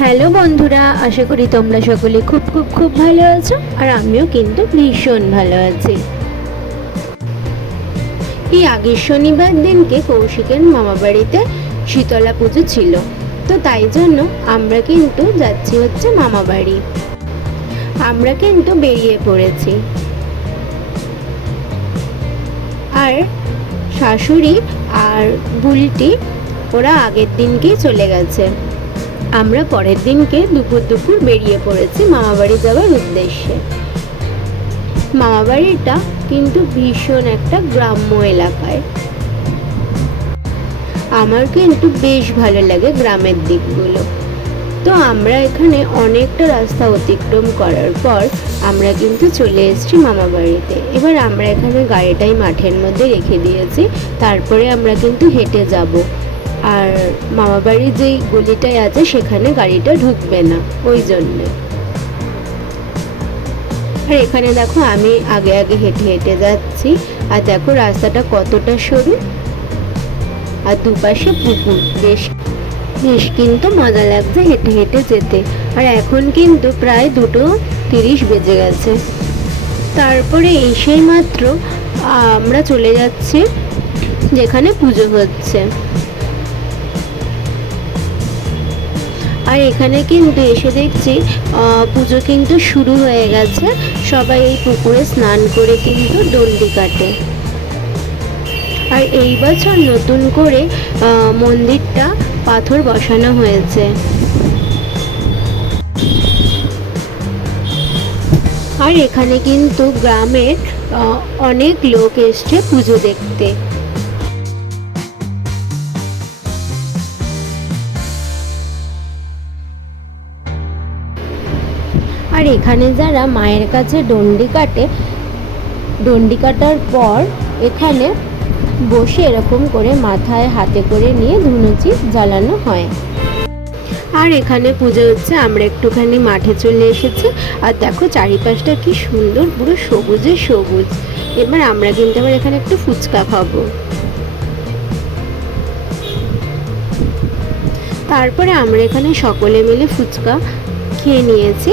Hello বন্ধুরা, আশা করি তোমরা সকলে খুব খুব খুব ভালো আছো আর আমিও কিন্তু ভীষণ ভালো আছি। এই আগের শনিবার দিনকে কৌশিকের মামা বাড়িতে শীতলা পুজো ছিল, তো তাই জন্য আমরা কিন্তু যাচ্ছি হচ্ছে মামা বাড়ি আমরা কিন্তু বেরিয়ে পড়েছি। আর শাশুড়ি আর বুলটি ওরা আগের দিনকেই চলে গেছে। আমরা পরের দিনকে দুপুর দুপুর বেরিয়ে পড়েছি মামাবাড়ি যাওয়ার উদ্দেশ্যে। মামাবাড়িটা কিন্তু ভীষণ একটা গ্রাম্য এলাকায়। আমার কিন্তু বেশ ভালো লাগে গ্রামের দিকগুলো। তো আমরা এখানে অনেকটা রাস্তা অতিক্রম করার পর আমরা কিন্তু চলে এসেছি মামা বাড়িতে এবার আমরা এখানে গাড়িটাই মাঠের মধ্যে রেখে দিয়েছি। তারপরে আমরা কিন্তু হেঁটে যাব। আর মামা বাড়ির যেই গলিটায় আছে, সেখানে গাড়িটা ঢুকবে না, ওই জন্যে। আর এখানে দেখো, আমি আগে আগে হেঁটে হেঁটে যাচ্ছি, আর দেখো রাস্তাটা কতটা সরু, আর দুপাশে পুকুর। বেশ বেশ কিন্তু মজা লাগছে হেঁটে হেঁটে যেতে। আর এখন কিন্তু প্রায় দুটো তিরিশ বেজে গেছে। তারপরে এসেই মাত্র আমরা চলে যাচ্ছি, যেখানে পুজো হচ্ছে। আর এখানে কিন্তু এসে দেখছি পুজো কিন্তু শুরু হয়ে গেছে। সবাই এই পুকুরে স্নান করে কিন্তু ডন্ডি কাটে। আর এই বছর নতুন করে মন্দিরটা পাথর বসানো হয়েছে। আর এখানে কিন্তু গ্রামের অনেক লোক এসছে পুজো দেখতে। আর এখানে যারা মায়ের কাছে ডন্ডি কাটে ডন্ডি কাটার পর এখানে বসে এরকম করে মাথায় হাতে করে নিয়ে ধুনুচি জ্বালানো হয়। আর এখানে পুজো হচ্ছে, আমরা একটুখানি মাঠে চলে এসেছি। আর দেখো চারিপাশটা কি সুন্দর, পুরো সবুজে সবুজ। এবার আমরা কিন্তু আবার এখানে একটু ফুচকা খাব। তারপরে আমরা এখানে সকলে মিলে ফুচকা খেয়ে নিয়েছি।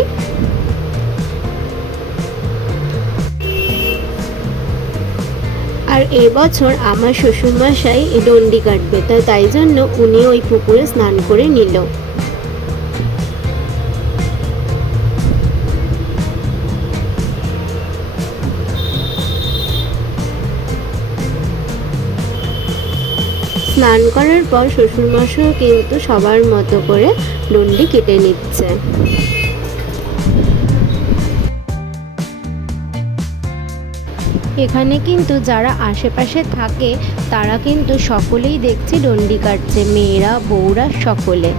আর এবছর আমার শ্বশুরমশাই ডন্ডি কাটবে তাই তাই জন্য উনি ওই পুকুরে স্নান করে নিল। স্নান করার পর শ্বশুরমশাইও কিন্তু সবার মতো করে ডন্ডি কেটে নিচ্ছে। এখানে কিন্তু যারা আশেপাশে থাকে, তারা কিন্তু সকলেই দেখছে ডন্ডি কাটছে, মেয়েরা, বউরা সকলে।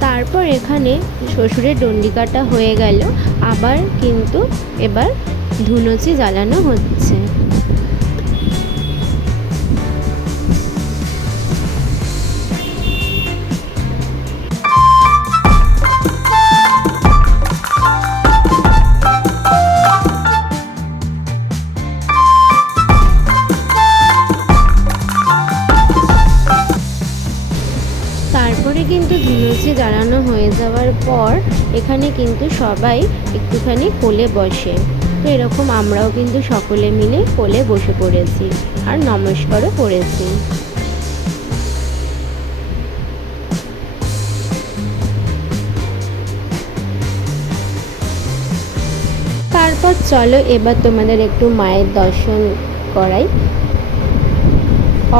তারপর এখানে শ্বশুরের ডন্ডি কাটা হয়ে গেল, আবার কিন্তু এবার ধুনুচি জ্বালানো হচ্ছে। কিন্তু ধুনুচি জ্বালানো হয়ে যাওয়ার পর এখানে কিন্তু সবাই একটুখানি কোলে বসে। তো এরকম আমরাও কিন্তু সকলে মিলে কোলে বসে পড়েছি আর নমস্কারও করেছি। তারপর চলো এবার তোমাদের একটু মায়ের দর্শন করাই।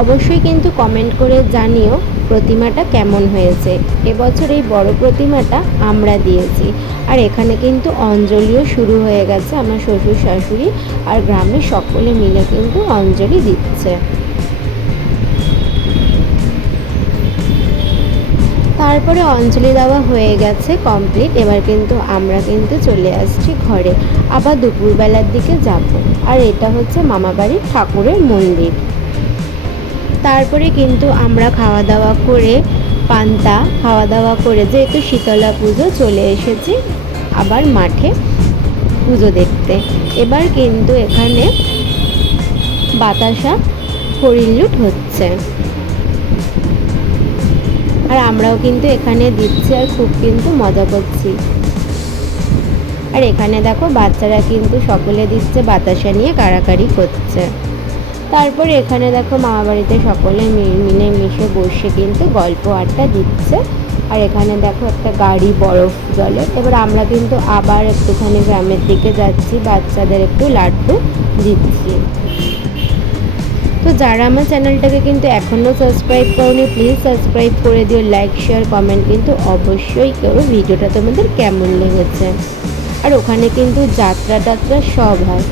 অবশ্যই কিন্তু কমেন্ট করে জানিও প্রতিমাটা কেমন হয়েছে? এবছর এই বড় প্রতিমাটা আমরা দিয়েছি। আর এখানে কিন্তু অঞ্জলিও শুরু হয়ে গেছে, আমার শ্বশুর শাশুড়ি আর গ্রামের সকলে মিলে কিন্তু অঞ্জলি দিচ্ছে। তারপরে অঞ্জলি দেওয়া হয়ে গেছে কমপ্লিট, এবার কিন্তু আমরা কিন্তু চলে আসছি ঘরে। আবার দুপুরবেলার দিকে যাব। আর এটা হচ্ছে মামাবাড়ির ঠাকুরের মন্দির। তারপরে কিন্তু আমরা খাওয়া দাওয়া করে পান্তা খাওয়া দাওয়া করে যেহেতু শীতলা পুজো চলে এসেছি, আবার মাঠে পুজো দেখতে। এবার কিন্তু এখানে বাতাসা হরিল্লুট হচ্ছে। আর আমরাও কিন্তু এখানে দিচ্ছি আর খুব কিন্তু মজা করছি। আর এখানে দেখো বাচ্চারা কিন্তু সকলে দিচ্ছে বাতাসা নিয়ে কাড়াকাড়ি করছে। তারপর এখানে দেখো মামা বাড়িতে সকলে মি- মিলে মিশে বসে কিন্তু গল্প আড্ডা দিচ্ছে। আর এখানে দেখো একটা গাড়ি বরফ জলে। এবার আমরা কিন্তু আবার একটুখানি গ্রামের দিকে যাচ্ছি, বাচ্চাদের একটু লাড্ডু দিচ্ছি। তো যারা আমার চ্যানেলটাকে কিন্তু এখনও সাবস্ক্রাইব করনি, প্লিজ সাবস্ক্রাইব করে দিও, লাইক, শেয়ার, কমেন্ট কিন্তু অবশ্যই করো। ভিডিওটা তোমাদের কেমন লেগেছে? আর ওখানে কিন্তু যাত্রা টাত্রা সব হয়।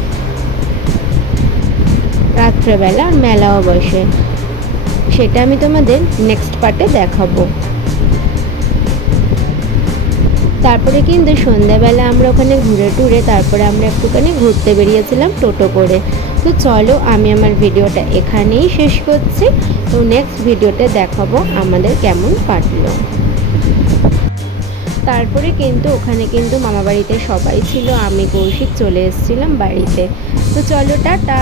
রাত্রেবেলা মেলাও বসে। সেটা আমি তোমাদের নেক্সট পার্টে দেখাবো। তারপরে কিন্তু সন্ধ্যাবেলা আমরা ওখানে ঘুরে টুরে তারপরে আমরা একটুখানি ঘুরতে বেরিয়েছিলাম টোটো করে। তো চলো আমি আমার ভিডিওটা এখানেই শেষ করছি। তো নেক্সট ভিডিওতে দেখাবো আমাদের কেমন কাটলো। তারপরে কিন্তু ওখানে কিন্তু মামা বাড়িতে সবাই ছিল, আমি কৌশিক চলে এসেছিলাম বাড়িতে। তো চলো টাটা!